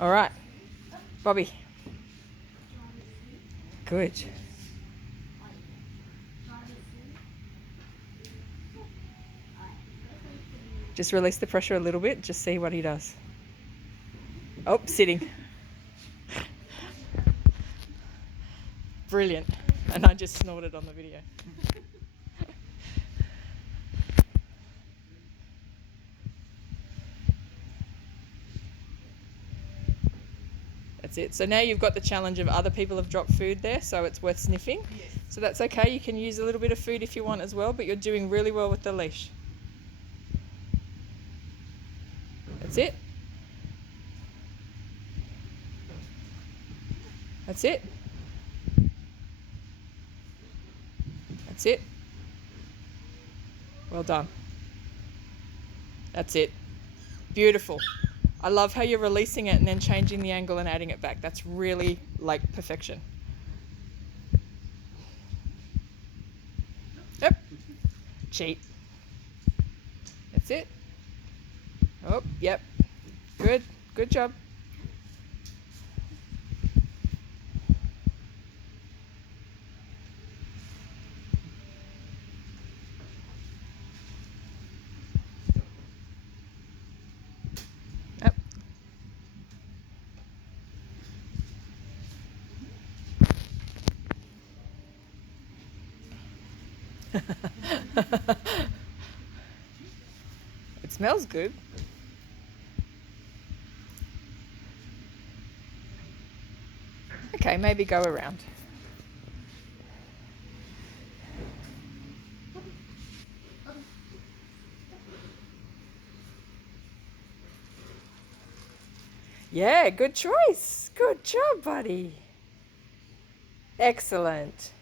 All right, Bobby. Good. Just release the pressure a little bit. Just see what he does. Oh, sitting. Brilliant. And I just snorted on the video. That's it. So now you've got the challenge of other people have dropped food there, so it's worth sniffing. Yes. So that's okay. You can use a little bit of food if you want as well, but you're doing really well with the leash. That's it. That's it. That's it. Well done. That's it. Beautiful. I love how you're releasing it and then changing the angle and adding it back. That's really like perfection. Yep. Cheat. That's it. Oh, yep. Good. Good job. Yep. It smells good. Okay, maybe go around. Yeah, good choice. Good job, buddy. Excellent.